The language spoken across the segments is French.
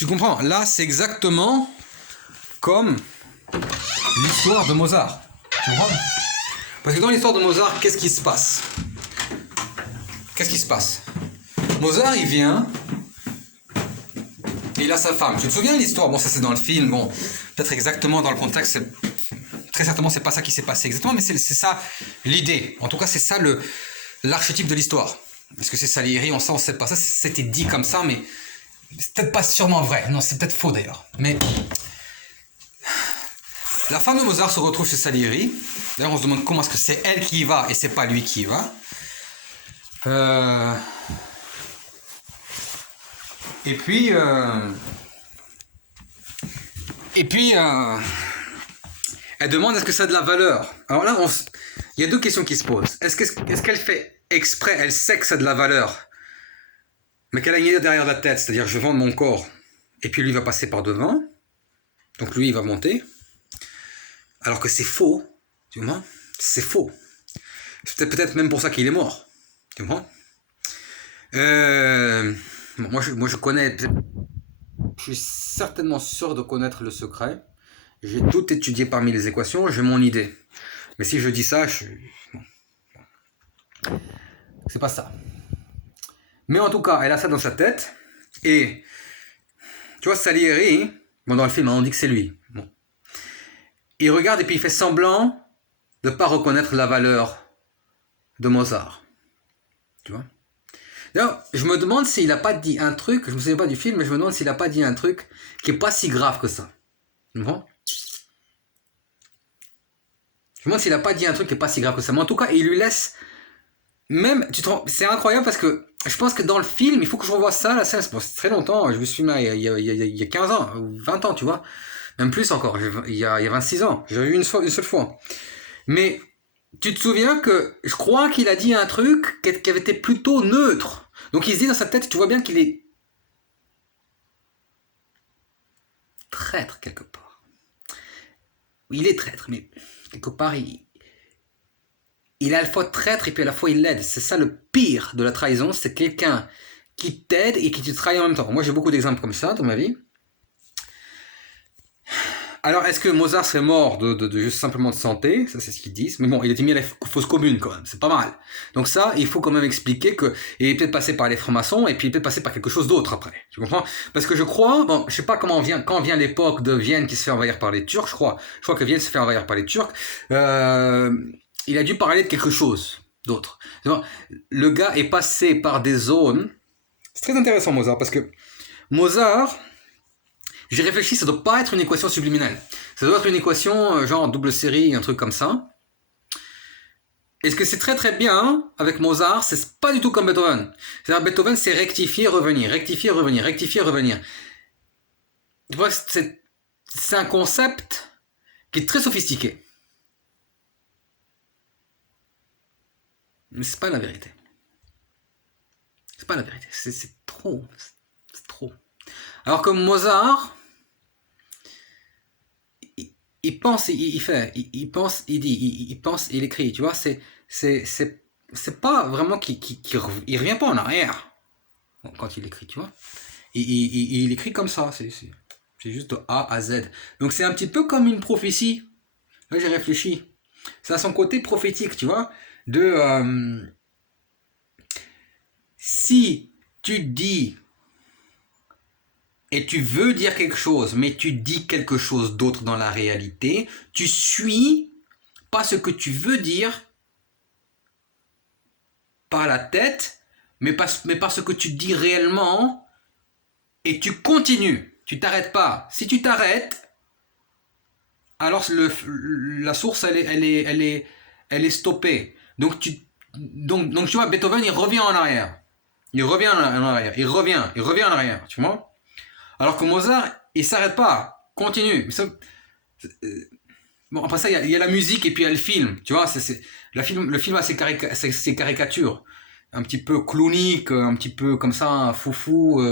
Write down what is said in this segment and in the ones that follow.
Tu comprends? Là, c'est exactement comme l'histoire de Mozart. Tu comprends? Parce que dans l'histoire de Mozart, qu'est-ce qui se passe? Qu'est-ce qui se passe? Mozart, il vient, et il a sa femme. Tu te souviens de l'histoire? Bon, ça c'est dans le film, bon, peut-être exactement dans le contexte, très certainement c'est pas ça qui s'est passé exactement, mais c'est ça l'idée. En tout cas, c'est ça l'archétype de l'histoire. Est-ce que c'est Salieri? On sait pas. Ça, c'était dit comme ça, mais c'est peut-être pas sûrement vrai. Non, c'est peut-être faux d'ailleurs. Mais la femme de Mozart se retrouve chez Salieri. D'ailleurs, on se demande comment est-ce que c'est elle qui y va et c'est pas lui qui y va. Et puis, elle demande est-ce que ça a de la valeur. Alors là, il y a deux questions qui se posent. Est-ce qu'elle fait exprès, elle sait que ça a de la valeur, mais qu'elle a une idée derrière la tête, c'est-à-dire je vends mon corps, et puis lui va passer par devant, donc lui il va monter, alors que c'est faux, tu vois, c'est faux. C'est peut-être même pour ça qu'il est mort, tu vois. Moi je connais, je suis certainement sûr de connaître le secret. J'ai tout étudié parmi les équations, j'ai mon idée. Mais si je dis ça, c'est pas ça. Mais en tout cas, elle a ça dans sa tête. Et tu vois, Salieri, bon, dans le film, on dit que c'est lui. Bon. Il regarde et puis il fait semblant de ne pas reconnaître la valeur de Mozart. Tu vois? D'ailleurs, je me demande s'il n'a pas dit un truc, je ne me souviens pas du film, mais je me demande s'il n'a pas dit un truc qui n'est pas si grave que ça. Tu vois? Je me demande s'il n'a pas dit un truc qui n'est pas si grave que ça. Mais en tout cas, il lui laisse... Même, c'est incroyable parce que je pense que dans le film, il faut que je revoie ça, la scène, c'est très longtemps, je me suis mis il y a 15 ans, ou 20 ans, tu vois. Même plus encore, il y a 26 ans. J'ai eu une seule fois. Mais tu te souviens que je crois qu'il a dit un truc qui avait été plutôt neutre. Donc il se dit dans sa tête, tu vois bien qu'il est traître quelque part. Il est traître, mais quelque part, il est à la fois traître et puis à la fois il l'aide. C'est ça le pire de la trahison, c'est quelqu'un qui t'aide et qui te trahit en même temps. Moi j'ai beaucoup d'exemples comme ça dans ma vie. Alors, est-ce que Mozart serait mort de juste simplement de santé? Ça, c'est ce qu'ils disent. Mais bon, il était mis à la fosse commune, quand même. C'est pas mal. Donc ça, il faut quand même expliquer que il est peut-être passé par les francs-maçons et puis il est peut-être passé par quelque chose d'autre après. Tu comprends? Parce que je crois, bon, je sais pas quand vient l'époque de Vienne qui se fait envahir par les Turcs, je crois que Vienne se fait envahir par les Turcs, il a dû parler de quelque chose d'autre. Le gars est passé par des zones. C'est très intéressant, Mozart, parce que Mozart, j'ai réfléchi, ça doit pas être une équation subliminale. Ça doit être une équation genre double série, un truc comme ça. Et ce que c'est très très bien avec Mozart, c'est pas du tout comme Beethoven. C'est-à-dire Beethoven, c'est rectifier, revenir, rectifier, revenir, rectifier, revenir. Tu vois, c'est un concept qui est très sophistiqué. Mais c'est pas la vérité. C'est pas la vérité. C'est trop. C'est trop. Alors que Mozart, il pense, il fait, il pense, il dit, il pense, il écrit, tu vois, c'est pas vraiment il revient pas en arrière quand il écrit, tu vois. Il écrit comme ça, c'est juste de A à Z. Donc c'est un petit peu comme une prophétie. Là j'ai réfléchi. Ça a son côté prophétique, tu vois, si tu dis et tu veux dire quelque chose, mais tu dis quelque chose d'autre dans la réalité, tu suis pas ce que tu veux dire par la tête, mais par ce que tu dis réellement, et tu continues, tu t'arrêtes pas. Si tu t'arrêtes, alors la source elle est stoppée. Donc tu vois, Beethoven il revient en arrière. Il revient en arrière, il revient en arrière, tu vois. Alors que Mozart, il s'arrête pas, continue. Mais ça, bon, après ça, il y a la musique et puis il y a le film. Tu vois, le film a ses caricatures. Un petit peu clownique, un petit peu comme ça, foufou,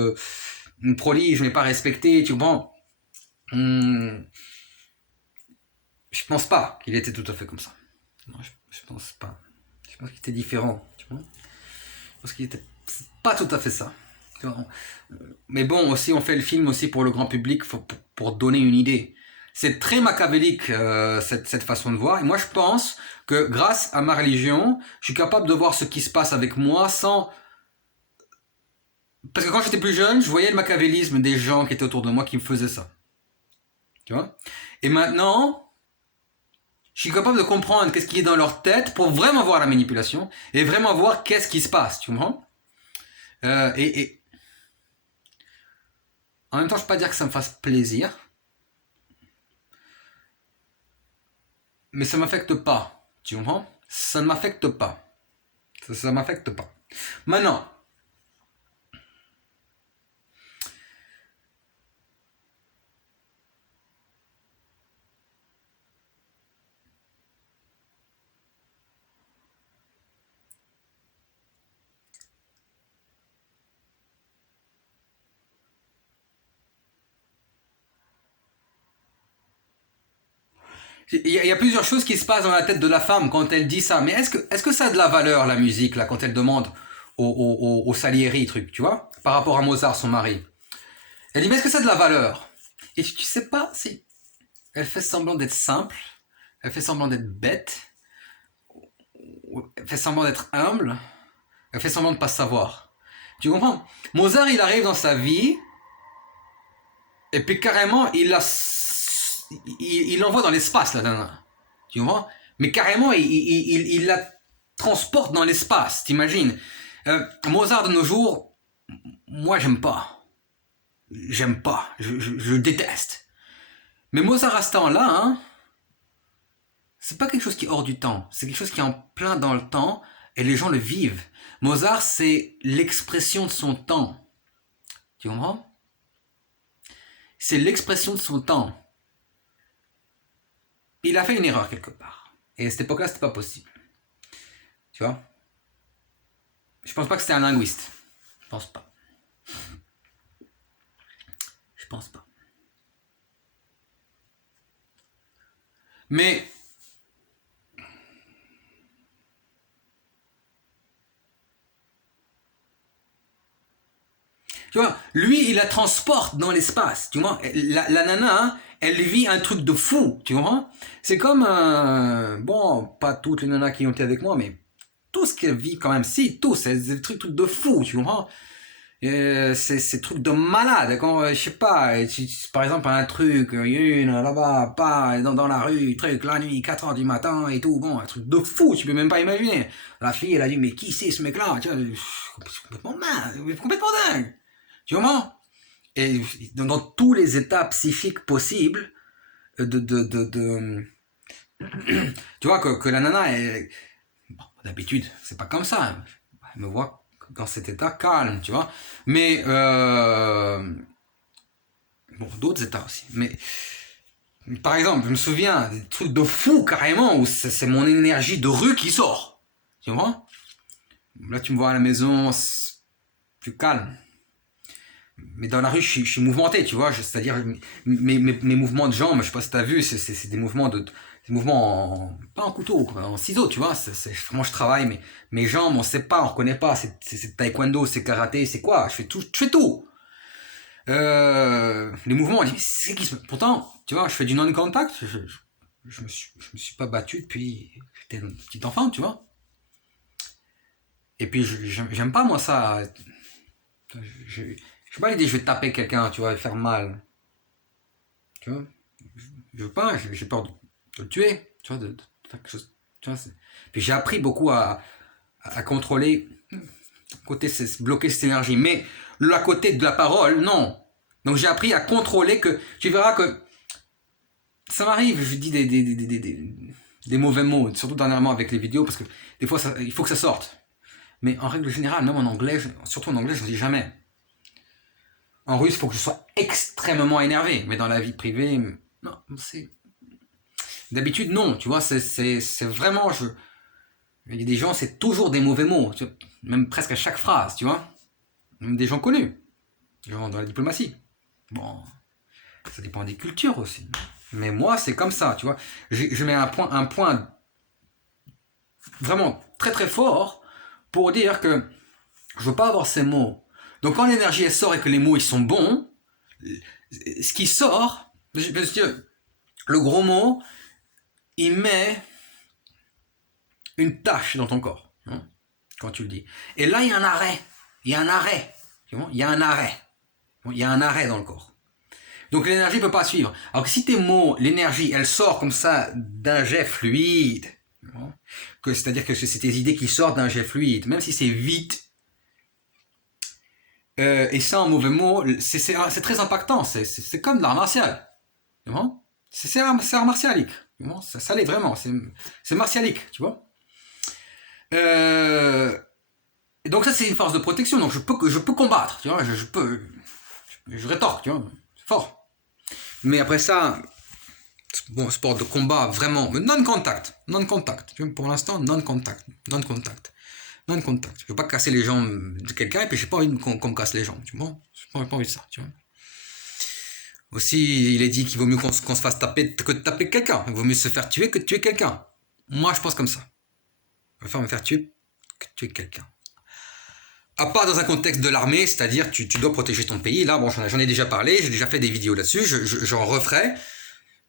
prolige, mais pas respecté. Tu vois, je pense pas qu'il était tout à fait comme ça. Non, je pense pas. Je pense qu'il était différent. Tu vois, je pense qu'il était pas tout à fait ça. Mais bon, aussi, on fait le film aussi pour le grand public, pour donner une idée. C'est très machiavélique, cette façon de voir. Et moi, je pense que grâce à ma religion, je suis capable de voir ce qui se passe avec moi sans... Parce que quand j'étais plus jeune, je voyais le machiavélisme des gens qui étaient autour de moi qui me faisaient ça. Tu vois? Et maintenant, je suis capable de comprendre qu'est-ce qui est dans leur tête pour vraiment voir la manipulation et vraiment voir qu'est-ce qui se passe. Tu comprends? Et en même temps, je ne peux pas dire que ça me fasse plaisir, mais ça ne m'affecte pas. Tu comprends? Ça ne m'affecte pas. Ça m'affecte pas. Maintenant, il y a plusieurs choses qui se passent dans la tête de la femme quand elle dit ça. Mais est-ce que ça a de la valeur, la musique, là, quand elle demande au Salieri, truc, tu vois, par rapport à Mozart, son mari? Elle dit, mais est-ce que ça a de la valeur? Et tu sais pas si elle fait semblant d'être simple, elle fait semblant d'être bête, elle fait semblant d'être humble, elle fait semblant de pas savoir. Tu comprends? Mozart, il arrive dans sa vie, et puis carrément, il l'envoie dans l'espace, là, nana. Tu comprends? Mais carrément, il la transporte dans l'espace, t'imagines? Mozart de nos jours, moi, j'aime pas. J'aime pas. Je déteste. Mais Mozart à ce temps-là, hein, c'est pas quelque chose qui est hors du temps. C'est quelque chose qui est en plein dans le temps et les gens le vivent. Mozart, c'est l'expression de son temps. Tu comprends? C'est l'expression de son temps. Il a fait une erreur quelque part. Et à cette époque-là, c'était pas possible. Tu vois? Je pense pas que c'était un linguiste. Je pense pas. Je pense pas. Mais tu vois, lui, il la transporte dans l'espace. Tu vois, la nana, hein, elle vit un truc de fou. Tu comprends? C'est comme bon, pas toutes les nanas qui ont été avec moi, mais tout ce qu'elle vit quand même, si, tout, c'est des trucs de fou. Tu comprends? C'est trucs de malade. Quand, je sais pas, par exemple, un truc, une là-bas, pas dans la rue, truc, la nuit, 4 heures du matin et tout, bon, un truc de fou, tu peux même pas imaginer. La fille, elle a dit, mais qui c'est ce mec-là? Tu vois, complètement mal, complètement dingue. Tu comprends? Et dans tous les états psychiques possibles, tu vois, que la nana, bon, d'habitude, c'est pas comme ça. Elle me voit dans cet état calme, tu vois. Mais, bon, d'autres états aussi. Mais, par exemple, je me souviens des trucs de fou carrément où c'est mon énergie de rue qui sort. Tu vois? Là, tu me vois à la maison, plus calme. Mais dans la rue, je suis mouvementé, tu vois. C'est-à-dire, mes mouvements de jambes, je sais pas si t'as vu, c'est des mouvements des mouvements pas en couteau, en ciseaux, tu vois. Vraiment, je travaille, mais mes jambes, on sait pas, on reconnaît pas. C'est taekwondo, c'est karaté, c'est quoi? Je fais tout, je fais tout. Les mouvements, on dit, c'est qui pourtant, tu vois, je fais du non-contact. Je me suis pas battu depuis que j'étais un petit enfant, tu vois. Et puis, j'aime pas, moi, ça. Je sais pas l'idée, je vais taper quelqu'un, tu vois, et faire mal. Tu vois, je veux pas, j'ai peur de le tuer, tu vois, de faire quelque chose. Tu vois, puis j'ai appris beaucoup à contrôler, côté c'est bloquer cette énergie, mais la côté de la parole, non. Donc j'ai appris à contrôler que, tu verras que ça m'arrive, je dis des mauvais mots, surtout dernièrement avec les vidéos, parce que des fois il faut que ça sorte. Mais en règle générale, même en anglais, surtout en anglais, je ne dis jamais. En russe, il faut que je sois extrêmement énervé, mais dans la vie privée, non, c'est... D'habitude, non, tu vois, c'est vraiment... Il y a des gens, c'est toujours des mauvais mots, même presque à chaque phrase, tu vois. Même des gens connus, des gens dans la diplomatie. Bon, ça dépend des cultures aussi. Mais moi, c'est comme ça, tu vois. Je mets un point vraiment très très fort pour dire que je veux pas avoir ces mots. Donc quand l'énergie elle sort et que les mots ils sont bons, ce qui sort, parce que le gros mot, il met une tache dans ton corps, hein, quand tu le dis. Et là, il y a un arrêt. Il y a un arrêt. Il y a un arrêt. Il y a un arrêt dans le corps. Donc l'énergie ne peut pas suivre. Alors que si tes mots, l'énergie, elle sort comme ça d'un jet fluide, c'est-à-dire que c'est tes idées qui sortent d'un jet fluide, même si c'est vite, et ça en mauvais mots, c'est très impactant. C'est comme de l'art martial. C'est art martialique. Ça l'est vraiment. C'est martialique, tu vois. Et donc ça c'est une force de protection. Donc je peux combattre, tu vois. Je rétorque, tu vois. C'est fort. Mais après ça, bon, sport de combat vraiment, non-contact. Tu vois, pour l'instant, non-contact. Je veux pas casser les jambes de quelqu'un et puis j'ai pas envie qu'on me casse les jambes, tu vois. J'ai pas envie de ça, tu vois. Aussi, il est dit qu'il vaut mieux qu'on se fasse taper que de taper quelqu'un. Il vaut mieux se faire tuer que de tuer quelqu'un. Moi, je pense comme ça. Je préfère me faire tuer que de tuer quelqu'un. À part dans un contexte de l'armée, c'est-à-dire tu dois protéger ton pays. Là, bon, j'en ai déjà parlé, j'ai déjà fait des vidéos là-dessus, j'en referai.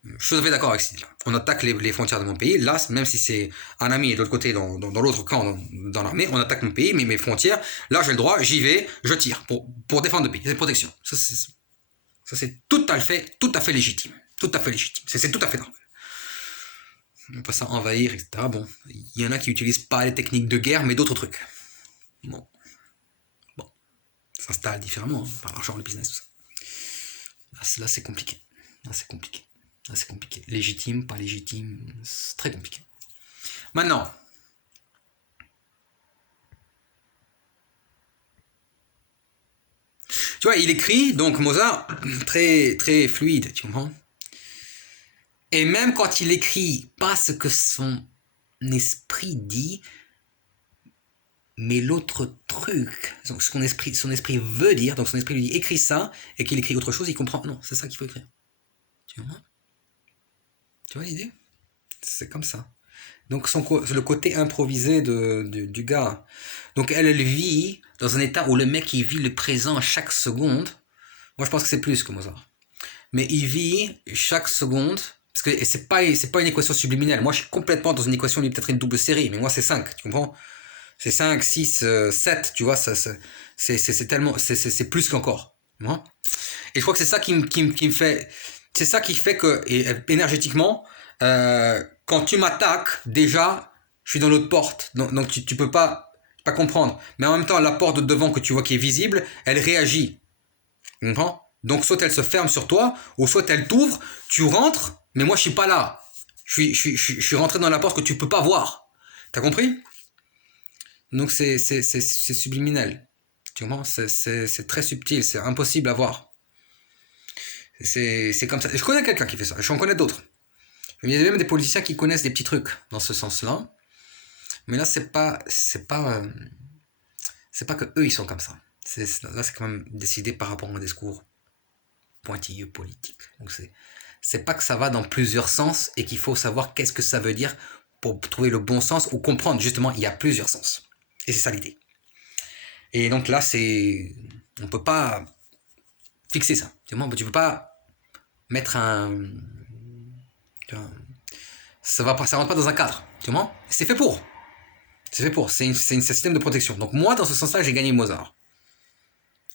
Je suis tout à fait d'accord avec ça. On attaque les frontières de mon pays. Là, même si c'est un ami et de l'autre côté, dans l'autre camp, dans l'armée, on attaque mon pays, mais mes frontières, là j'ai le droit, j'y vais, je tire pour défendre le pays. C'est protection. Ça c'est tout à fait légitime. C'est tout à fait normal. On peut ça envahir, etc. Bon, il y en a qui utilisent pas les techniques de guerre, mais d'autres trucs. Bon. S'installe différemment, hein, par l'argent, le business, tout ça. Là, c'est compliqué. Légitime, pas légitime, c'est très compliqué. Maintenant, tu vois, il écrit, donc Mozart, très, très fluide, tu comprends? Et même quand il écrit pas ce que son esprit dit, mais l'autre truc, donc son esprit veut dire, donc son esprit lui dit écris ça, et qu'il écrit autre chose, il comprend, non, c'est ça qu'il faut écrire. Tu vois l'idée? C'est comme ça. Donc le côté improvisé du gars. Donc elle vit dans un état où le mec il vit le présent à chaque seconde. Moi je pense que c'est plus que Mozart. Mais il vit chaque seconde, parce que c'est pas une équation subliminale. Moi je suis complètement dans une équation, peut-être une double série, mais moi c'est 5, tu comprends? C'est 5, 6, 7, tu vois, c'est tellement, c'est plus qu'encore. Tu vois? Et je crois que c'est ça qui me fait, c'est ça qui fait que, énergétiquement, quand tu m'attaques, déjà, je suis dans l'autre porte. Donc tu peux pas comprendre. Mais en même temps, la porte de devant que tu vois qui est visible, elle réagit. Tu comprends? Donc soit elle se ferme sur toi, ou soit elle t'ouvre, tu rentres, mais moi je suis pas là. Je suis rentré dans la porte que tu peux pas voir. T'as compris? Donc c'est subliminal. Tu comprends? C'est très subtil, c'est impossible à voir. C'est comme ça. Je connais quelqu'un qui fait ça, j'en connais d'autres. Il y a même des politiciens qui connaissent des petits trucs dans ce sens-là. Mais là, c'est pas que eux ils sont comme ça. Là, c'est quand même décidé par rapport à un discours pointilleux politique. Donc c'est pas que ça va dans plusieurs sens et qu'il faut savoir qu'est-ce que ça veut dire pour trouver le bon sens ou comprendre justement il y a plusieurs sens. Et c'est ça l'idée. Et donc là, on peut pas fixer ça. Tu peux pas mettre ça rentre pas dans un cadre. Tu vois? C'est fait pour. C'est un système de protection. Donc moi, dans ce sens-là, j'ai gagné Mozart.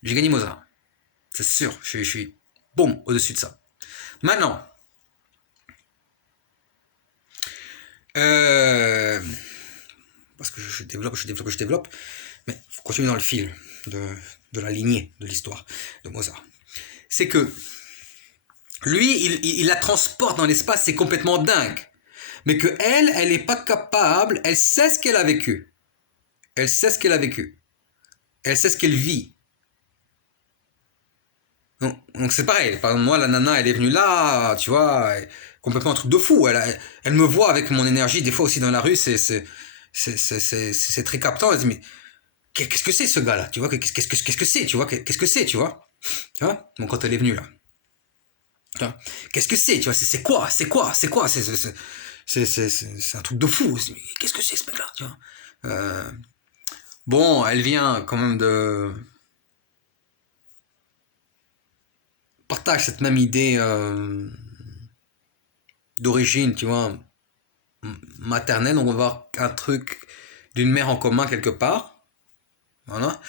C'est sûr. Je suis boum au-dessus de ça. Maintenant, parce que je développe, mais faut continuer dans le fil de la lignée de l'histoire de Mozart. C'est que lui, il la transporte dans l'espace, c'est complètement dingue. Mais que elle est pas capable, elle sait ce qu'elle a vécu. Elle sait ce qu'elle vit. Donc c'est pareil. Par exemple, moi, la nana, elle est venue là, tu vois, complètement un truc de fou. Elle me voit avec mon énergie, des fois aussi dans la rue, c'est très captant. Elle dit, mais qu'est-ce que c'est ce gars-là, tu vois, qu'est-ce que c'est, tu vois, qu'est-ce que c'est, tu vois, bon, quand elle est venue là. Qu'est-ce que c'est, tu vois, c'est quoi, c'est un truc de fou. Mais qu'est-ce que c'est ce mec-là, tu vois. Bon, elle vient quand même de partagent cette même idée d'origine, tu vois, maternelle. Donc on va avoir un truc d'une mère en commun quelque part. Voilà.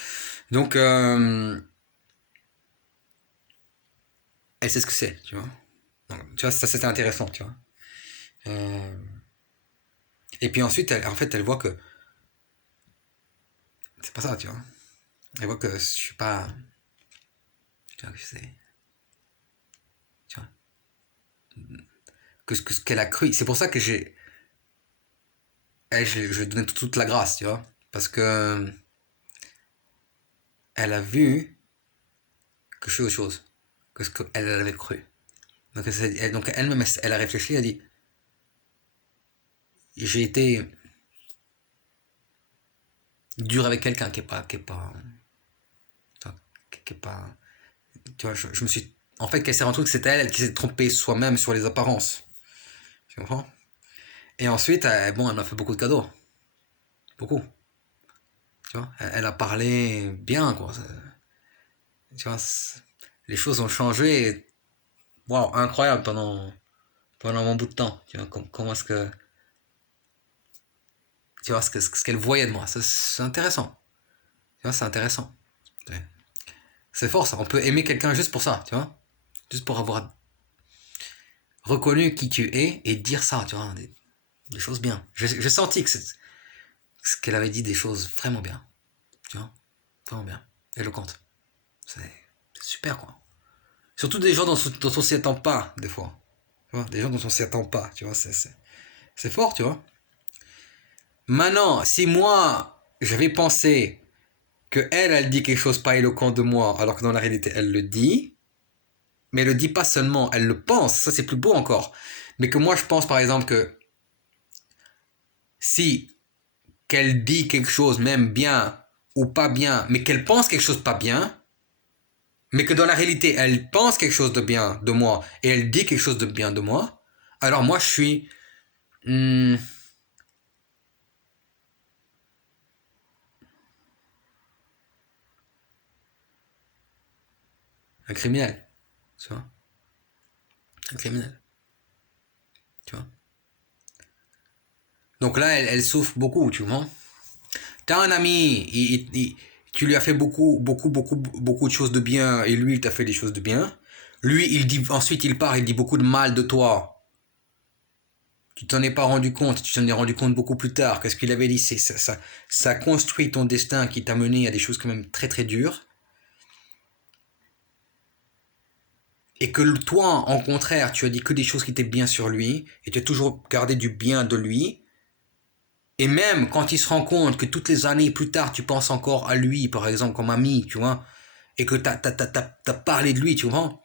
Donc, elle sait ce que c'est, tu vois. Donc, tu vois, ça c'était intéressant, tu vois. Euh, et puis ensuite, en fait, elle voit que c'est pas ça, tu vois. Elle voit que je suis pas. Tu vois, que je sais. Tu vois. Ce qu'elle a cru. C'est pour ça que j'ai. Je donnais toute la grâce, tu vois. Parce que elle a vu que je suis autre chose que ce qu'elle avait cru. Donc, donc elle-même, elle a réfléchi, elle a dit j'ai été dur avec quelqu'un qui est pas. Tu vois, je me suis. En fait, qu'elle s'est rendue compte que c'était elle qui s'est trompée soi-même sur les apparences. Tu comprends? Et ensuite, bon, elle m'a fait beaucoup de cadeaux. Beaucoup. Tu vois, elle a parlé bien, quoi. Tu vois, les choses ont changé. Waouh, incroyable pendant mon bout de temps. Tu vois, comment est-ce que. Tu vois, ce qu'elle voyait de moi. C'est intéressant. Tu vois, c'est intéressant. C'est fort, ça. On peut aimer quelqu'un juste pour ça, tu vois. Juste pour avoir reconnu qui tu es et dire ça, tu vois. Des choses bien. J'ai senti ce qu'elle avait dit des choses vraiment bien. Tu vois, vraiment bien. Éloquente. C'est super, quoi. Surtout des gens dont on s'y attend pas, des fois. Tu vois, des gens dont on s'y attend pas, tu vois. C'est fort, tu vois. Maintenant, si moi, j'avais pensé que elle dit quelque chose pas éloquent de moi, alors que dans la réalité, elle le dit, mais elle le dit pas seulement, elle le pense, ça c'est plus beau encore. Mais que moi, je pense, par exemple, que si qu'elle dit quelque chose, même bien ou pas bien, mais qu'elle pense quelque chose pas bien, mais que dans la réalité, elle pense quelque chose de bien de moi et elle dit quelque chose de bien de moi, alors moi, je suis hmm, un criminel, tu vois, un criminel, tu vois. Donc là, elle souffre beaucoup, tu vois. T'as un ami, tu lui as fait beaucoup de choses de bien et lui, il t'a fait des choses de bien. Lui, il dit, ensuite, il part, il dit beaucoup de mal de toi. Tu t'en es pas rendu compte, tu t'en es rendu compte beaucoup plus tard. Qu'est-ce qu'il avait dit? Ça construit ton destin qui t'a mené à des choses quand même très très dures. Et que toi, en contraire, tu as dit que des choses qui étaient bien sur lui, et tu as toujours gardé du bien de lui. Et même quand il se rend compte que toutes les années plus tard, tu penses encore à lui, par exemple, comme ami, tu vois, et que t'as parlé de lui, tu vois.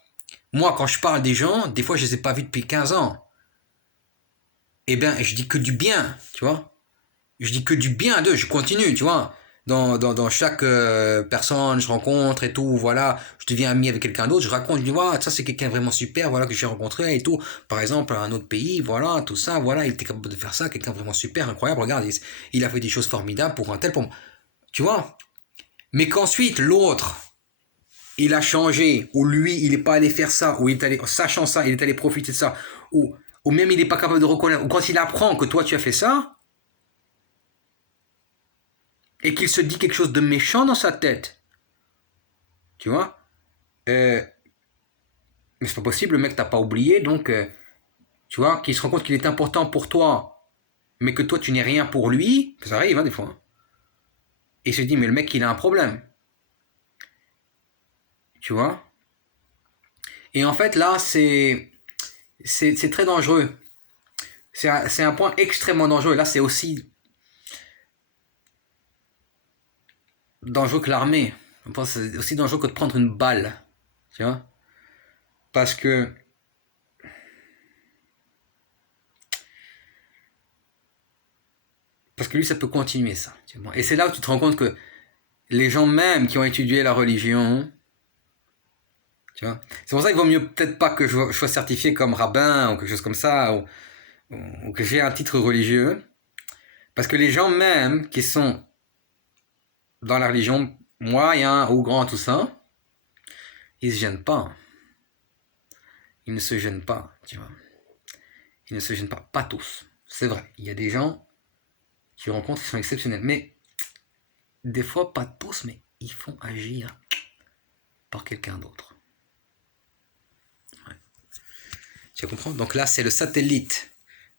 Moi, quand je parle des gens, des fois, je les ai pas vus depuis 15 ans. Eh bien, je dis que du bien, tu vois. Je dis que du bien d'eux, je continue, tu vois. Dans chaque personne, je rencontre et tout, voilà, je deviens ami avec quelqu'un d'autre, je raconte, je dis, voilà, ça c'est quelqu'un vraiment super, voilà, que j'ai rencontré et tout. Par exemple, un autre pays, voilà, tout ça, voilà, il était capable de faire ça, quelqu'un vraiment super, incroyable, regarde, il a fait des choses formidables pour un tel, pour moi. Tu vois. Mais qu'ensuite, l'autre, il a changé, ou lui, il n'est pas allé faire ça, ou il est allé, sachant ça, il est allé profiter de ça, ou même il n'est pas capable de reconnaître, ou quand il apprend que toi tu as fait ça, et qu'il se dit quelque chose de méchant dans sa tête, tu vois, euh, mais c'est pas possible, le mec t'a pas oublié, donc, tu vois, qu'il se rend compte qu'il est important pour toi, mais que toi tu n'es rien pour lui, ça arrive, hein, des fois, hein. Et il se dit, mais le mec il a un problème, tu vois, et en fait là, c'est très dangereux, c'est un point extrêmement dangereux, et là c'est aussi dangereux que l'armée. Je pense que c'est aussi dangereux que de prendre une balle. Tu vois. Parce que, parce que lui, ça peut continuer, ça. Tu vois. Et c'est là où tu te rends compte que les gens même qui ont étudié la religion, tu vois. C'est pour ça qu'il vaut mieux peut-être pas que je sois certifié comme rabbin ou quelque chose comme ça, ou que j'ai un titre religieux. Parce que les gens même qui sont dans la religion, moyen ou grand, tout ça, ils se gênent pas. ils ne se gênent pas, tu vois. Ils ne se gênent pas. Pas tous. C'est vrai. Il y a des gens qui rencontrent qui sont exceptionnels. Mais des fois, pas tous, mais ils font agir par quelqu'un d'autre. Ouais. Tu comprends? Donc là, c'est le satellite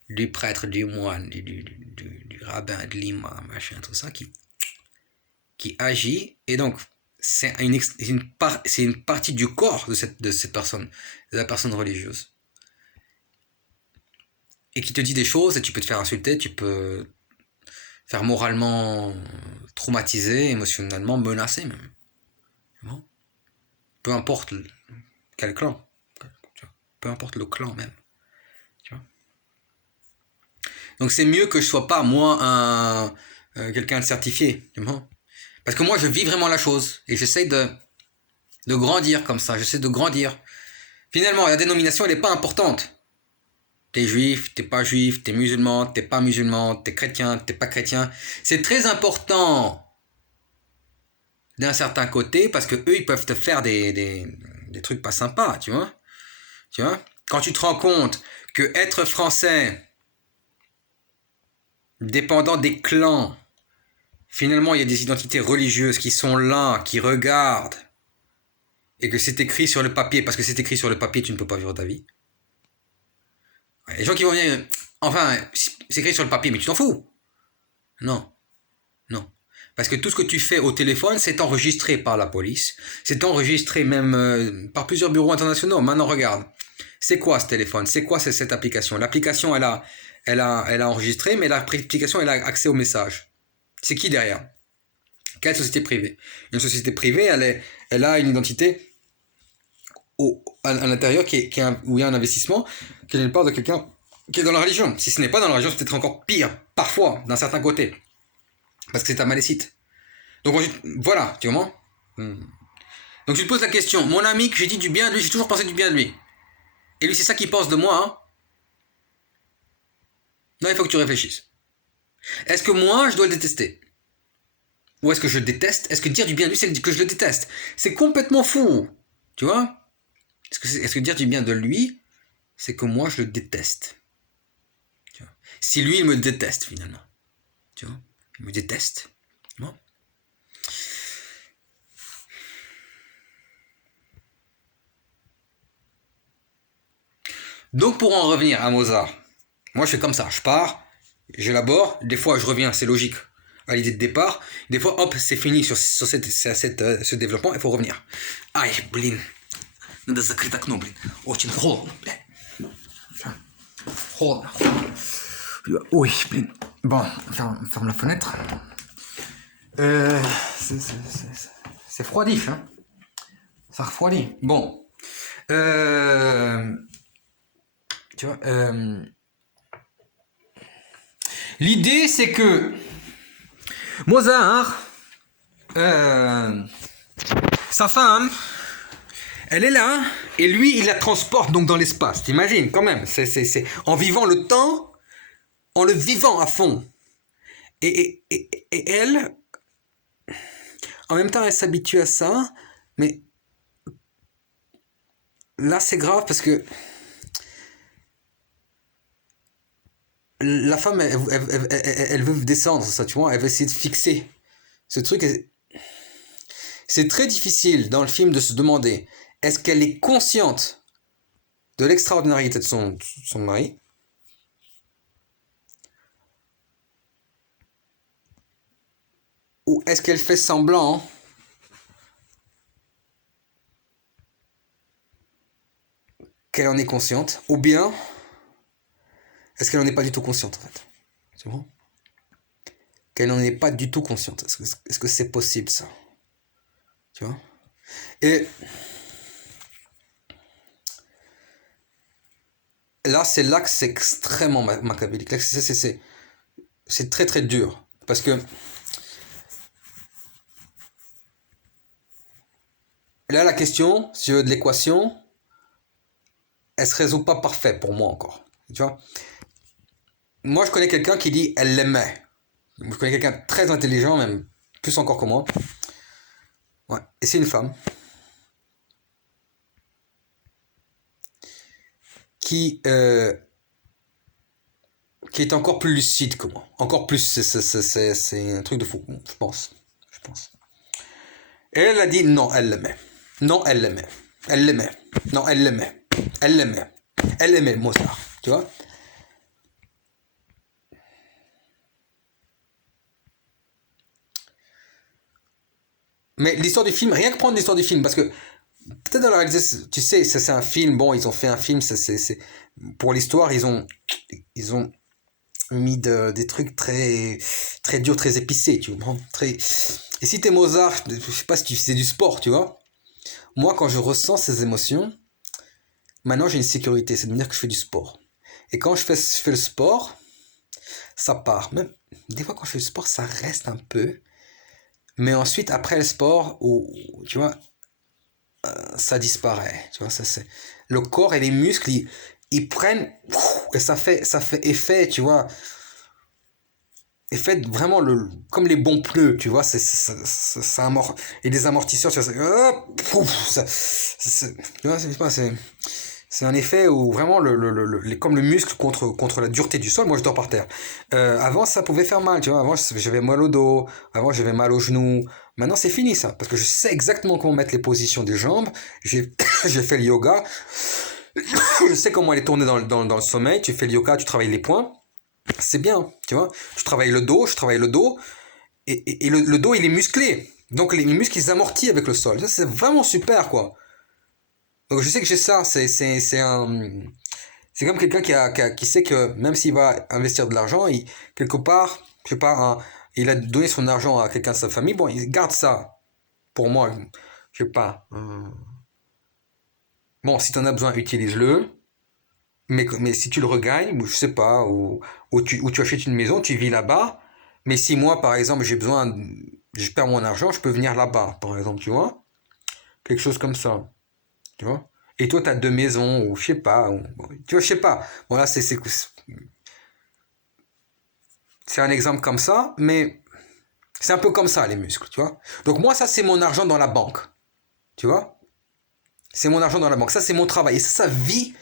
du prêtre, du moine, du rabbin, de l'imam, machin, tout ça, qui agit. Et donc, c'est une partie du corps de cette personne, de la personne religieuse. Et qui te dit des choses, et tu peux te faire insulter, tu peux faire moralement traumatiser, émotionnellement menacé même. Bon. Peu importe quel clan. Peu importe le clan même. Tu vois. Donc c'est mieux que je sois pas moi quelqu'un de certifié. Tu vois. Parce que moi je vis vraiment la chose. Et j'essaie de grandir comme ça. J'essaie de grandir. Finalement la dénomination elle n'est pas importante. T'es juif, t'es pas juif, t'es musulman, t'es pas musulman, t'es chrétien, t'es pas chrétien. C'est très important d'un certain côté parce que eux ils peuvent te faire des trucs pas sympas, tu vois. Tu vois. Quand tu te rends compte que être français, dépendant des clans, finalement il y a des identités religieuses qui sont là, qui regardent, et que c'est écrit sur le papier, parce que c'est écrit sur le papier, tu ne peux pas vivre ta vie. Les gens qui vont venir, enfin, c'est écrit sur le papier, mais tu t'en fous. Non, non. Parce que tout ce que tu fais au téléphone, c'est enregistré par la police, c'est enregistré même par plusieurs bureaux internationaux. Maintenant, regarde, c'est quoi ce téléphone? C'est quoi cette application? L'application, elle a enregistré, mais l'application, elle a accès aux messages. C'est qui derrière? Quelle société privée? Une société privée, elle a une identité à l'intérieur où il y a un investissement qui n'est pas de quelqu'un qui est dans la religion. Si ce n'est pas dans la religion, c'est peut-être encore pire, parfois, d'un certain côté. Parce que c'est un malécite. Donc voilà, tu vois. Donc tu te poses la question, mon ami que j'ai dit du bien de lui, j'ai toujours pensé du bien de lui. Et lui, c'est ça qu'il pense de moi. Hein. Non, il faut que tu réfléchisses. Est-ce que moi, je dois le détester? Ou est-ce que je le déteste? Est-ce que dire du bien de lui, c'est que je le déteste? C'est complètement fou. Tu vois? Est-ce que dire du bien de lui, c'est que moi, je le déteste? Tu vois? Si lui, il me déteste, finalement. Tu vois? Il me déteste. Bon. Donc, pour en revenir à Mozart, moi, je fais comme ça. Je pars, j'élabore. Des fois, je reviens, c'est logique, à l'idée de départ. Des fois, hop, c'est fini sur ce développement, il faut revenir. Aïe, blin. Надо закрыть окно, блин. Очень холодно, блин. Холодно. Oui, blin. Bon, on ferme la fenêtre. C'est froidif, hein. Ça refroidit. Bon. Tu vois, l'idée, c'est que Mozart, sa femme, elle est là, et lui, il la transporte donc dans l'espace. T'imagines, quand même. C'est en vivant le temps, en le vivant à fond. Et elle, en même temps, elle s'habitue à ça, mais là, c'est grave parce que la femme, elle veut descendre, ça, tu vois, elle veut essayer de fixer ce truc. C'est très difficile dans le film de se demander, est-ce qu'elle est consciente de l'extraordinarité de son mari? Ou est-ce qu'elle fait semblant qu'elle en est consciente? Ou bien, est-ce qu'elle n'en est pas du tout consciente, en fait? C'est bon? Qu'elle n'en est pas du tout consciente. Est-ce que c'est possible, ça? Tu vois? Et là, c'est là que c'est extrêmement machiavélique. C'est très très dur. Parce que là, la question, si tu veux, de l'équation, elle se résout pas parfait pour moi encore. Tu vois? Moi, je connais quelqu'un qui dit elle l'aimait. Je connais quelqu'un de très intelligent, même plus encore que moi. Ouais. Et c'est une femme. qui est encore plus lucide que moi. Encore plus, c'est un truc de fou, je pense. Je pense. Et elle a dit non, elle l'aimait. Non, elle l'aimait. Elle l'aimait. Non, elle l'aimait. Elle l'aimait. Elle aimait Mozart, tu vois. Mais l'histoire du film, rien que prendre l'histoire du film, parce que peut-être dans la réalisation, tu sais, ça c'est un film, bon, ils ont fait un film, pour l'histoire, ils ont mis des trucs très, très durs, très épicés, tu vois. Très... Et si t'es Mozart, je sais pas si tu faisais du sport, tu vois. Moi, quand je ressens ces émotions, maintenant j'ai une sécurité, c'est de me dire que je fais du sport. Et quand je fais le sport, ça part. Même des fois quand je fais le sport, ça reste un peu. Mais ensuite, après le sport, tu vois, ça disparaît. Tu vois, le corps et les muscles, ils prennent et ça fait effet, tu vois. Effet vraiment comme les bons pneus, tu vois, et des amortisseurs, tu vois, tu vois, c'est un effet où vraiment comme le muscle contre la dureté du sol. Moi je dors par terre. Avant ça pouvait faire mal, tu vois. Avant j'avais mal au dos, avant j'avais mal aux genoux. Maintenant c'est fini ça, parce que je sais exactement comment mettre les positions des jambes. J'ai j'ai fait le yoga, je sais comment aller tourner dans le sommeil. Tu fais le yoga, tu travailles les poings. C'est bien, tu vois. Je travaille le dos, et le dos il est musclé. Donc les muscles ils amortissent avec le sol. Ça, c'est vraiment super quoi. Donc je sais que j'ai ça, c'est comme quelqu'un qui sait que même s'il va investir de l'argent, quelque part, je sais pas, il a donné son argent à quelqu'un de sa famille, bon, il garde ça. Pour moi, je sais pas. Bon, si tu en as besoin, utilise-le. Mais si tu le regagnes, ou je sais pas, ou tu achètes une maison, tu vis là-bas. Mais si moi, par exemple, je perds mon argent, je peux venir là-bas, par exemple, tu vois. Quelque chose comme ça, tu vois. Et toi, tu as deux maisons, ou je sais pas, bon, tu vois, je sais pas. Voilà, c'est un exemple comme ça, mais c'est un peu comme ça, les muscles, tu vois. Donc moi, ça, c'est mon argent dans la banque, tu vois. C'est mon argent dans la banque, ça, c'est mon travail. Et ça vit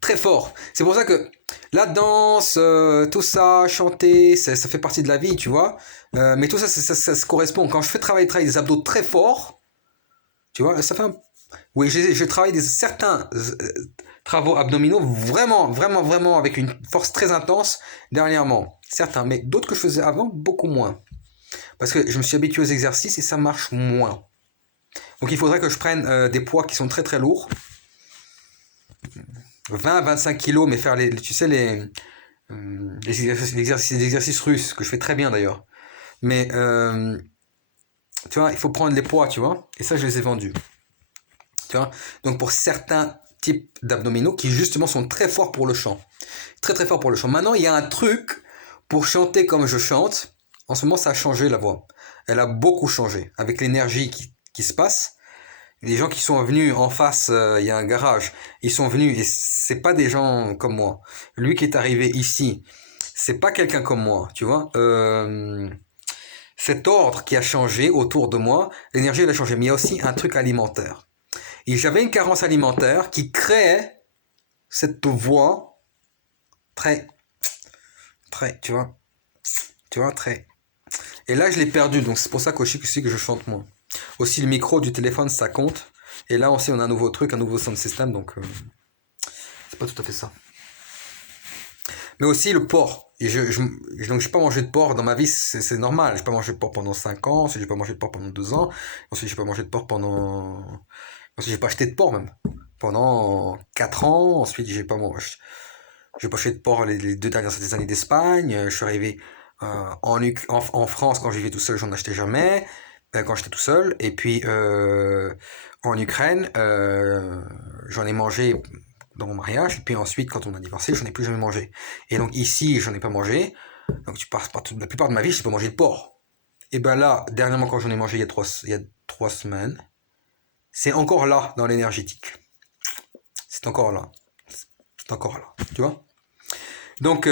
très fort. C'est pour ça que la danse, tout ça, chanter, ça fait partie de la vie, tu vois. Mais tout ça, ça se correspond. Quand je fais travailler des abdos très forts, tu vois, ça fait un... Oui, je travaille certains travaux abdominaux vraiment, vraiment, vraiment avec une force très intense dernièrement. Certains, mais d'autres que je faisais avant, beaucoup moins. Parce que je me suis habitué aux exercices et ça marche moins. Donc il faudrait que je prenne des poids qui sont très très lourds. 20-25 kilos, mais faire tu sais, les exercices russes, que je fais très bien d'ailleurs. Mais tu vois, il faut prendre les poids, tu vois. Et ça, je les ai vendus. Tu vois. Donc pour certains types d'abdominaux qui justement sont très forts pour le chant. Très très fort pour le chant. Maintenant, il y a un truc pour chanter comme je chante. En ce moment, ça a changé la voix. Elle a beaucoup changé. Avec l'énergie qui se passe. Les gens qui sont venus en face, il y a un garage. Ils sont venus et c'est pas des gens comme moi. Lui qui est arrivé ici, c'est pas quelqu'un comme moi, tu vois. Cet ordre qui a changé autour de moi, l'énergie elle a changé. Mais il y a aussi un truc alimentaire. Et j'avais une carence alimentaire qui créait cette voix très, très, tu vois, très. Et là, je l'ai perdu, donc c'est pour ça qu'aussi que je chante moins. Aussi, le micro du téléphone, ça compte. Et là aussi, on a un nouveau truc, un nouveau sound system, donc c'est pas tout à fait ça. Mais aussi le porc. Donc, j'ai pas mangé de porc dans ma vie, c'est normal. J'ai pas mangé de porc pendant 5 ans, ensuite j'ai pas mangé de porc pendant 2 ans, ensuite j'ai pas mangé de porc pendant... Ensuite j'ai pas acheté de porc même. Pendant 4 ans, ensuite j'ai pas acheté de porc les 2 dernières années d'Espagne. Je suis arrivé en France quand je vivais tout seul, j'en achetais jamais. Quand j'étais tout seul. Et puis en Ukraine, j'en ai mangé dans mon mariage. Et puis ensuite, quand on a divorcé, j'en ai plus jamais mangé. Et donc ici, j'en ai pas mangé. Donc la plupart de ma vie, j'ai pas mangé de porc. Et ben là, dernièrement, quand j'en ai mangé il y a 3 semaines, c'est encore là dans l'énergétique. C'est encore là. C'est encore là. Tu vois? Donc,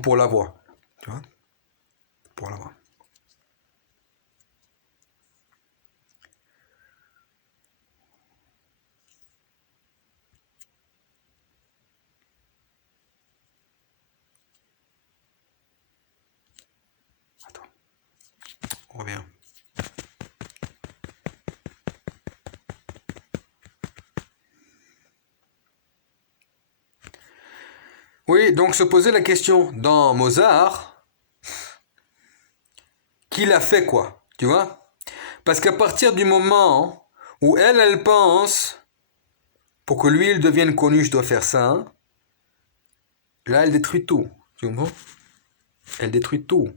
pour la voix. Tu vois? Pour la voix. on revient. Oui, donc se poser la question dans Mozart, qu'il a fait quoi, tu vois? Parce qu'à partir du moment où elle pense, pour que lui il devienne connu, je dois faire ça, là elle détruit tout, tu comprends? Elle détruit tout.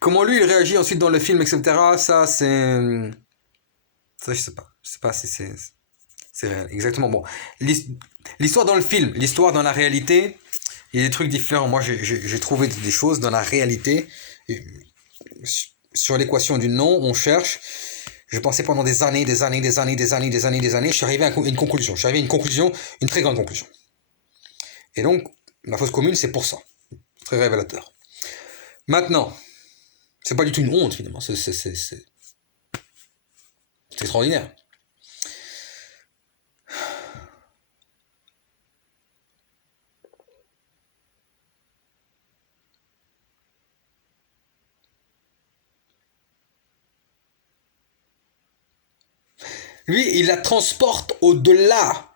Comment lui il réagit ensuite dans le film, etc. Ça c'est... Ça je sais pas. Je sais pas si c'est réel. Exactement. Bon. L'histoire dans le film, l'histoire dans la réalité, il y a des trucs différents. Moi j'ai trouvé des choses dans la réalité. Sur l'équation du non, on cherche. Je pensais pendant des années. Je suis arrivé à une conclusion. Je suis arrivé à une conclusion, une très grande conclusion. Et donc, la fosse commune, c'est pour ça. Très révélateur. Maintenant, c'est pas du tout une honte, finalement. C'est extraordinaire. Lui, il la transporte au-delà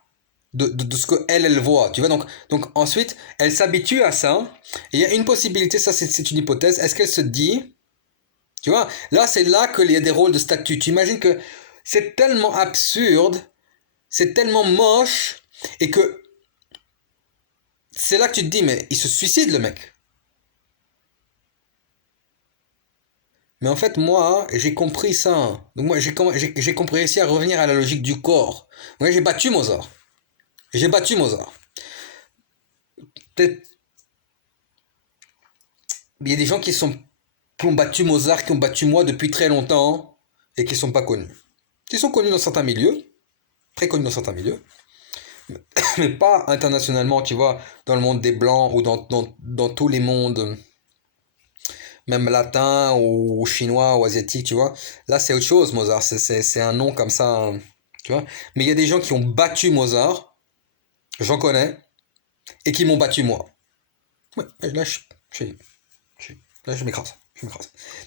de ce qu'elle voit. Tu vois, donc ensuite, elle s'habitue à ça. Et il y a une possibilité, ça c'est une hypothèse. Est-ce qu'elle se dit, tu vois, là c'est là qu'il y a des rôles de statut. Tu imagines que c'est tellement absurde, c'est tellement moche, et que c'est là que tu te dis, mais il se suicide le mec. Mais en fait, moi, j'ai compris ça. Donc moi, j'ai compris réussi à revenir à la logique du corps. Moi, j'ai battu Mozart. J'ai battu Mozart. Peut-être, il y a des gens qui ont battu Mozart, qui ont battu moi depuis très longtemps, et qui ne sont pas connus. Qui sont connus dans certains milieux, très connus dans certains milieux, mais pas internationalement, tu vois, dans le monde des Blancs ou dans tous les mondes, même latins ou chinois ou asiatiques, tu vois. Là, c'est autre chose, Mozart. C'est un nom comme ça, tu vois. Mais il y a des gens qui ont battu Mozart, j'en connais, et qui m'ont battu moi. Ouais, là, là, je m'écrase.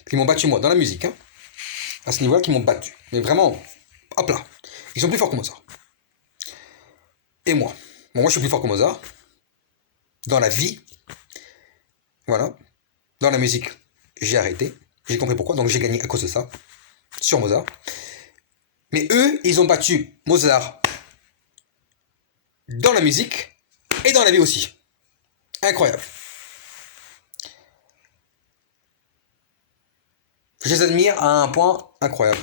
Qui m'ont battu moi, dans la musique, hein. À ce niveau-là, qui m'ont battu. Mais vraiment, hop là. Ils sont plus forts que Mozart. Et moi. Bon, moi, je suis plus fort que Mozart. Dans la vie. Voilà. Dans la musique, j'ai arrêté. J'ai compris pourquoi. Donc, j'ai gagné à cause de ça. Sur Mozart. Mais eux, ils ont battu Mozart dans la musique et dans la vie aussi. Incroyable. Je les admire à un point incroyable.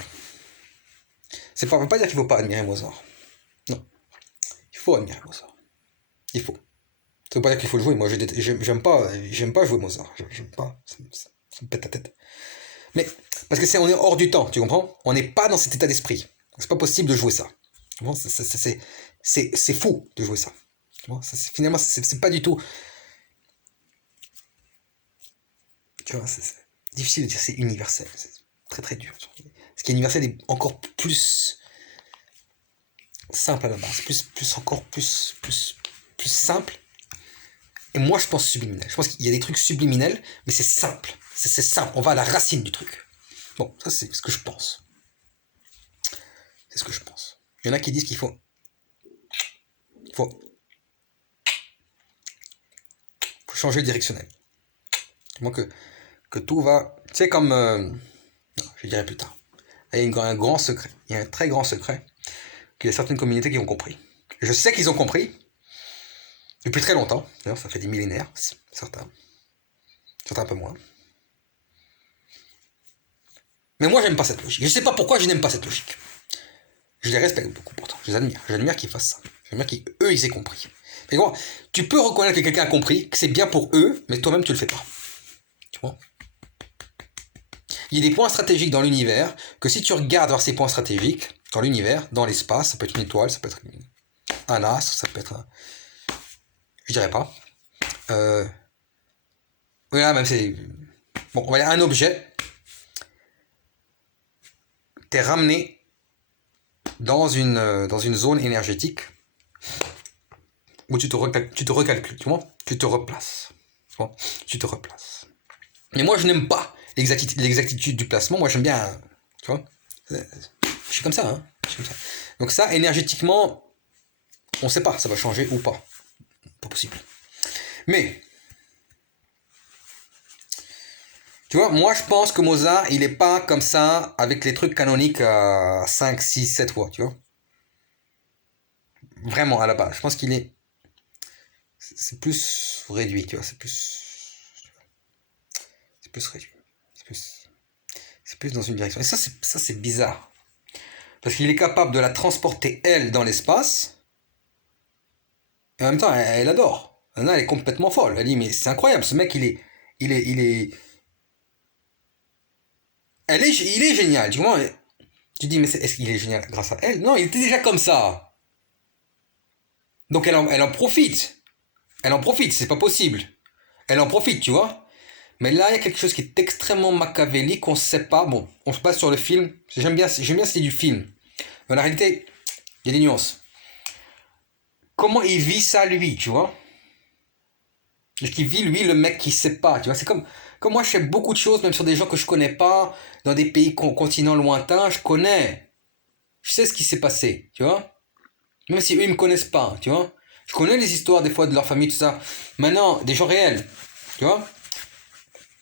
Ça ne veut pas dire qu'il ne faut pas admirer Mozart. Non. Il faut admirer Mozart. Il faut. Ça veut pas dire qu'il faut le jouer. Moi, j'aime pas jouer Mozart. J'aime pas. Ça me pète la tête. Mais, parce que on est hors du temps, tu comprends? On n'est pas dans cet état d'esprit. C'est pas possible de jouer ça. C'est fou de jouer ça. Finalement, c'est pas du tout. Tu vois, c'est difficile de dire c'est universel. C'est très très dur. Ce qui est universel est encore plus simple à la base. Encore plus simple. Et moi, je pense subliminal. Je pense qu'il y a des trucs subliminels, mais c'est simple. C'est simple. On va à la racine du truc. Bon, ça, c'est ce que je pense. C'est ce que je pense. Il y en a qui disent qu'il faut changer le directionnel. Moi, que tout va... Tu sais, comme... non, je dirai plus tard. Il y a un grand secret. Il y a un très grand secret qu'il y a certaines communautés qui ont compris. Je sais qu'ils ont compris depuis très longtemps. D'ailleurs, ça fait des millénaires, certains un peu moins. Mais moi, j'aime pas cette logique. Je sais pas pourquoi je n'aime pas cette logique. Je les respecte beaucoup pourtant. Je les admire. J'admire qu'ils fassent ça. J'admire qu'eux, ils aient compris. Mais bon, tu peux reconnaître que quelqu'un a compris, que c'est bien pour eux, mais toi-même, tu le fais pas. Tu vois? Il y a des points stratégiques dans l'univers que si tu regardes vers ces points stratégiques, dans l'univers, dans l'espace, ça peut être une étoile, ça peut être un astre, ça peut être un... Je dirais pas. Voilà, même c'est... Bon, on va dire un objet. T'es ramené dans une zone énergétique où tu te recalcules, tu vois, tu te replaces. Tu vois. tu te replaces. Mais moi, je n'aime pas l'exactitude du placement. Moi, j'aime bien, tu vois. Je suis comme ça, hein. Je suis comme ça. Donc ça, énergétiquement, on ne sait pas, ça va changer ou pas. Pas possible. Mais, tu vois, moi, je pense que Mozart, il n'est pas comme ça avec les trucs canoniques à 5, 6, 7 voix, tu vois. Vraiment, à la base. Je pense qu'il est... C'est plus réduit, tu vois. C'est plus réduit. C'est plus dans une direction. Et ça, c'est bizarre. Parce qu'il est capable de la transporter, elle, dans l'espace. Et en même temps, elle adore. Elle est complètement folle. Elle dit, mais c'est incroyable, ce mec, il est... Il est génial, tu vois. Tu dis, mais est-ce qu'il est génial grâce à elle? Non, il était déjà comme ça. Donc elle en profite. Elle en profite, c'est pas possible. Elle en profite, tu vois. Mais là, il y a quelque chose qui est extrêmement machiavélique, on ne sait pas. Bon, on se base sur le film. J'aime bien c'est du film. Mais en réalité, il y a des nuances. Comment il vit ça, lui, tu vois? Est-ce qu'il vit, lui, le mec qui sait pas, tu vois? C'est comme moi, je fais beaucoup de choses, même sur des gens que je connais pas, dans des pays, continents lointains, je connais. Je sais ce qui s'est passé, tu vois? Même si eux, ils me connaissent pas, tu vois? Je connais les histoires, des fois, de leur famille, tout ça. Maintenant, des gens réels, tu vois?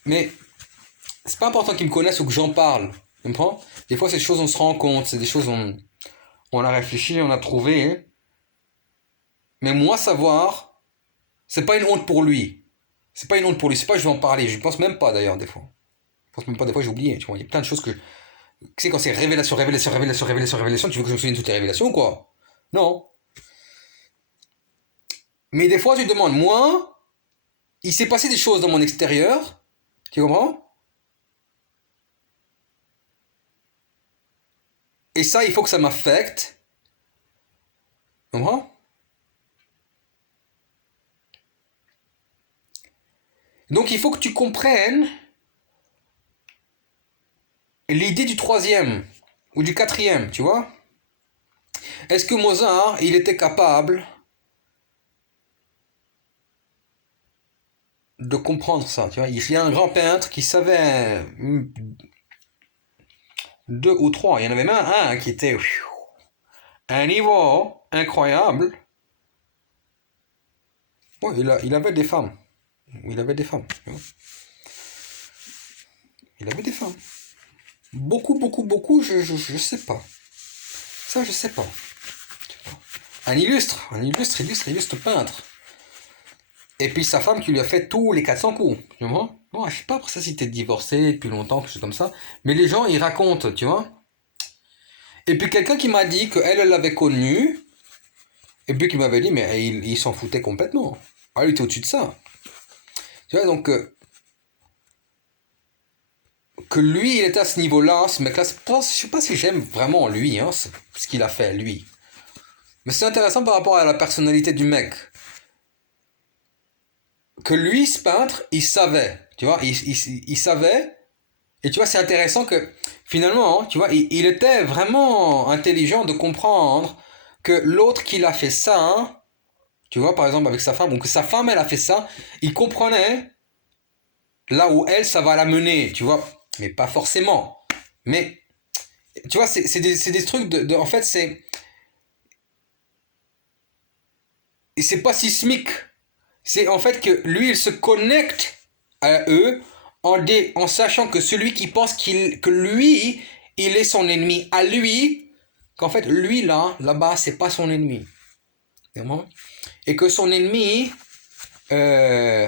Mais c'est pas important qu'ils me connaissent ou que j'en parle. Tu comprends? Des fois, c'est des choses, on se rend compte, c'est des choses, on a réfléchi, on a trouvé. Hein. Mais moi, savoir, c'est pas une honte pour lui. C'est pas une honte pour lui. C'est pas je vais en parler. Je pense même pas d'ailleurs, des fois. Je pense même pas, des fois, j'ai oublié. Tu vois, il y a plein de choses que. Tu sais, quand c'est révélation, révélation, révélation, révélation, révélation, tu veux que je me souvienne de toutes les révélations, quoi? Non. Mais des fois, tu te demandes, moi, il s'est passé des choses dans mon extérieur. Tu comprends? Et ça, il faut que ça m'affecte. Tu comprends? Donc il faut que tu comprennes l'idée du troisième ou du quatrième, tu vois. Est-ce que Mozart, il était capable de comprendre ça, tu vois? Il y a un grand peintre qui savait deux ou trois, il y en avait même un qui était à un niveau incroyable. Ouais, il avait des femmes. Il avait des femmes. Tu vois. Il avait des femmes. Beaucoup, beaucoup, beaucoup, je sais pas. Ça, je sais pas. Un illustre peintre. Et puis sa femme qui lui a fait tous les 400 coups, tu vois. Bon, je sais pas pour ça si t'es divorcé depuis longtemps, quelque chose comme ça. Mais les gens, ils racontent, tu vois. Et puis quelqu'un qui m'a dit qu'elle, elle l'avait connu. Et puis qui m'avait dit, mais il s'en foutait complètement. Elle était au-dessus de ça. Tu vois, donc... que lui, il était à ce niveau-là, ce mec-là, je sais pas si j'aime vraiment lui, hein, ce qu'il a fait, lui. Mais c'est intéressant par rapport à la personnalité du mec. Que lui, ce peintre, il savait, tu vois, il savait, et tu vois, c'est intéressant que, finalement, hein, tu vois, il était vraiment intelligent de comprendre que l'autre qui l'a fait ça, hein, tu vois, par exemple, avec sa femme, ou que sa femme, elle a fait ça, il comprenait là où elle, ça va la mener, tu vois, mais pas forcément. Mais, tu vois, c'est des trucs en fait, c'est pas sismique. C'est en fait que lui, il se connecte à eux en sachant que celui qui pense que lui, il est son ennemi à lui, qu'en fait, lui, là-bas, c'est pas son ennemi. Et que son ennemi, euh,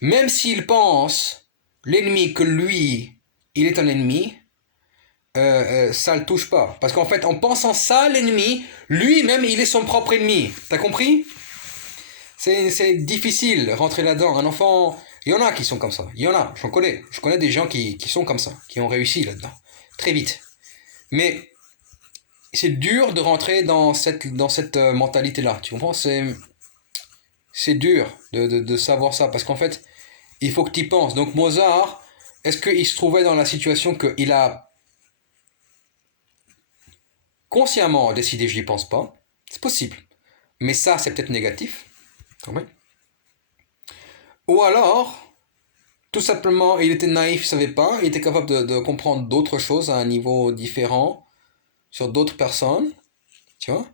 même s'il pense, l'ennemi, que lui, il est un ennemi, ça le touche pas. Parce qu'en fait, en pensant ça, l'ennemi, lui-même, il est son propre ennemi. T'as compris? C'est difficile de rentrer là-dedans. Un enfant, il y en a qui sont comme ça. Il y en a, j'en connais. Je connais des gens qui sont comme ça, qui ont réussi là-dedans. Très vite. Mais c'est dur de rentrer dans cette mentalité-là. Tu comprends? C'est dur de savoir ça. Parce qu'en fait, il faut que tu y penses. Donc Mozart, est-ce qu'il se trouvait dans la situation qu'il a consciemment décidé, je n'y pense pas? C'est possible. Mais ça, c'est peut-être négatif. Quand même. Ou alors, Tout simplement, il était naïf, il savait pas, il était capable de comprendre d'autres choses à un niveau différent sur d'autres personnes, tu vois.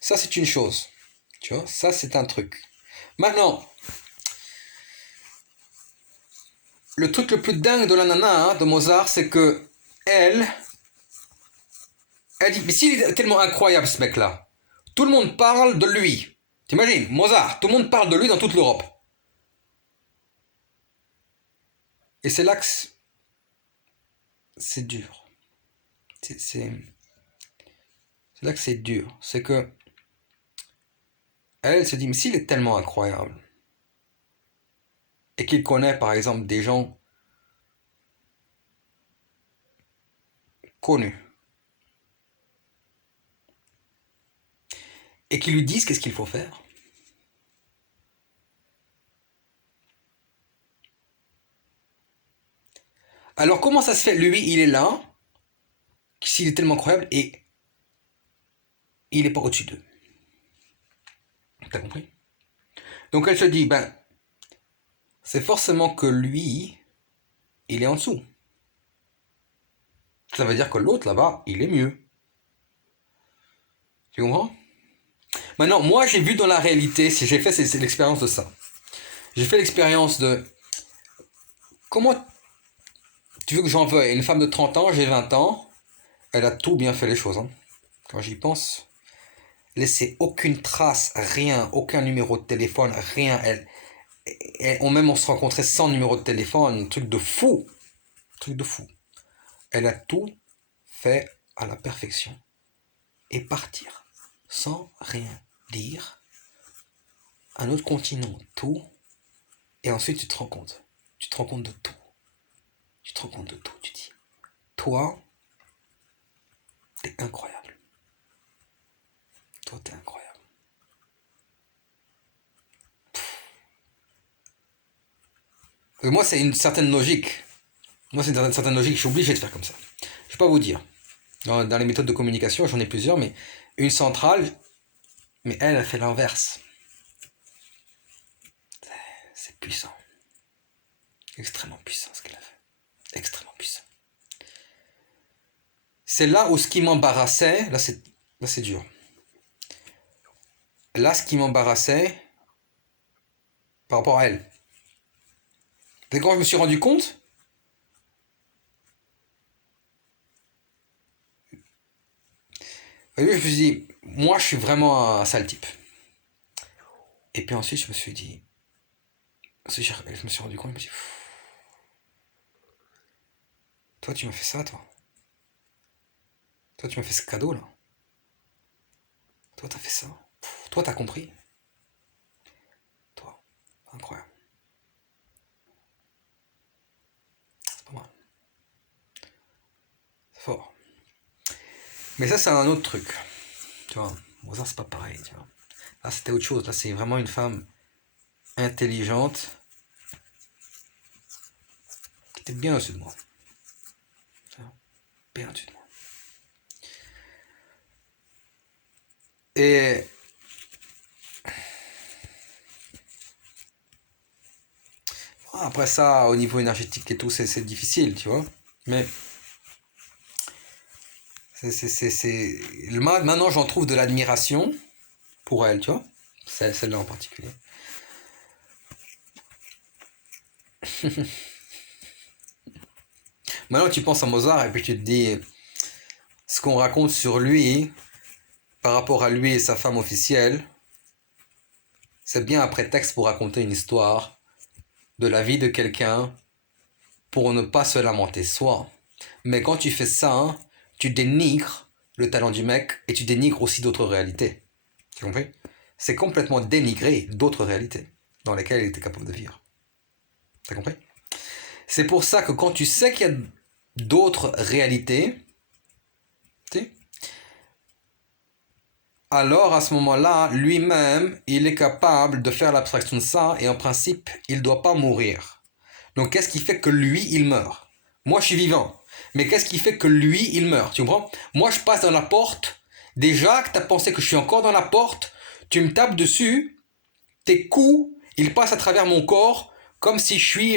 Ça, c'est une chose, tu vois. Ça, c'est un truc. Maintenant, le truc le plus dingue de la nana, hein, de Mozart, c'est que elle, elle dit, mais s'il est tellement incroyable ce mec-là, tout le monde parle de lui. T'imagines, Mozart, tout le monde parle de lui dans toute l'Europe. Et c'est là que c'est dur. C'est là que c'est dur. C'est que elle se dit, mais s'il est tellement incroyable, et qu'il connaît par exemple des gens connus, et qui lui disent qu'est-ce qu'il faut faire, alors comment ça se fait, lui il est là, s'il est tellement incroyable, et il n'est pas au-dessus d'eux. T'as compris? Donc elle se dit, ben, c'est forcément que lui, il est en dessous. Ça veut dire que l'autre là-bas, il est mieux. Tu comprends? Maintenant, moi j'ai vu dans la réalité, si j'ai fait c'est l'expérience de ça. J'ai fait l'expérience de comment tu veux que j'en veuille. Une femme de 30 ans, j'ai 20 ans, elle a tout bien fait les choses. Hein. Quand j'y pense, laisser aucune trace, rien, aucun numéro de téléphone, rien. On se rencontrait sans numéro de téléphone, un truc de fou. Truc de fou. Elle a tout fait à la perfection. Et partir sans rien dire, un autre continent, tout, et ensuite tu te rends compte. Tu te rends compte de tout. Tu te rends compte de tout. Tu dis, toi, t'es incroyable. Toi, t'es incroyable. Et moi, c'est une certaine logique. Moi, c'est une certaine logique. Je suis obligé de faire comme ça. Je vais pas vous dire. Dans les méthodes de communication, j'en ai plusieurs, mais une centrale, mais elle a fait l'inverse. C'est puissant. Extrêmement puissant ce qu'elle a fait. Extrêmement puissant. C'est là où ce qui m'embarrassait, là c'est dur. Là, ce qui m'embarrassait par rapport à elle. C'est quand je me suis rendu compte, je me suis dit, moi je suis vraiment un sale type. Et puis ensuite, je me suis dit, je me suis rendu compte, je me suis dit, toi tu m'as fait ça, toi. Toi tu m'as fait ce cadeau là. Toi t'as fait ça. Toi t'as compris. Toi, incroyable. C'est pas mal. C'est fort. Mais ça c'est un autre truc. Tu vois, Mozart c'est pas pareil, tu vois. Là c'était autre chose. Là c'est vraiment une femme intelligente qui était bien au-dessus de moi. Bien au-dessus de moi. Et après ça, au niveau énergétique et tout, c'est difficile, tu vois. Mais maintenant, j'en trouve de l'admiration pour elle, tu vois. Celle-là en particulier. Maintenant, tu penses à Mozart et puis tu te dis, ce qu'on raconte sur lui, par rapport à lui et sa femme officielle, c'est bien un prétexte pour raconter une histoire de la vie de quelqu'un pour ne pas se lamenter soi. Mais quand tu fais ça, hein, tu dénigres le talent du mec et tu dénigres aussi d'autres réalités. Tu comprends? C'est complètement dénigrer d'autres réalités dans lesquelles il était capable de vivre. T'as compris? C'est pour ça que quand tu sais qu'il y a d'autres réalités, alors à ce moment-là, lui-même, il est capable de faire l'abstraction de ça et en principe, il ne doit pas mourir. Donc qu'est-ce qui fait que lui, il meurt? Moi, je suis vivant. Mais qu'est-ce qui fait que lui, il meurt? Tu comprends? Moi, je passe dans la porte. Déjà que tu as pensé que je suis encore dans la porte, tu me tapes dessus. Tes coups, ils passent à travers mon corps Comme si je suis,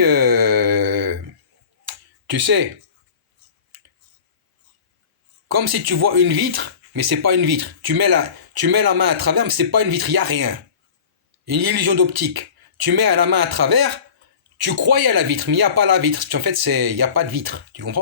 tu sais, comme si tu vois une vitre, mais c'est pas une vitre. Tu mets la main à travers, mais c'est pas une vitre, il y a rien. Une illusion d'optique. Tu mets la main à travers, tu crois il y a la vitre, mais il n'y a pas la vitre. En fait, il n'y a pas de vitre. Tu comprends?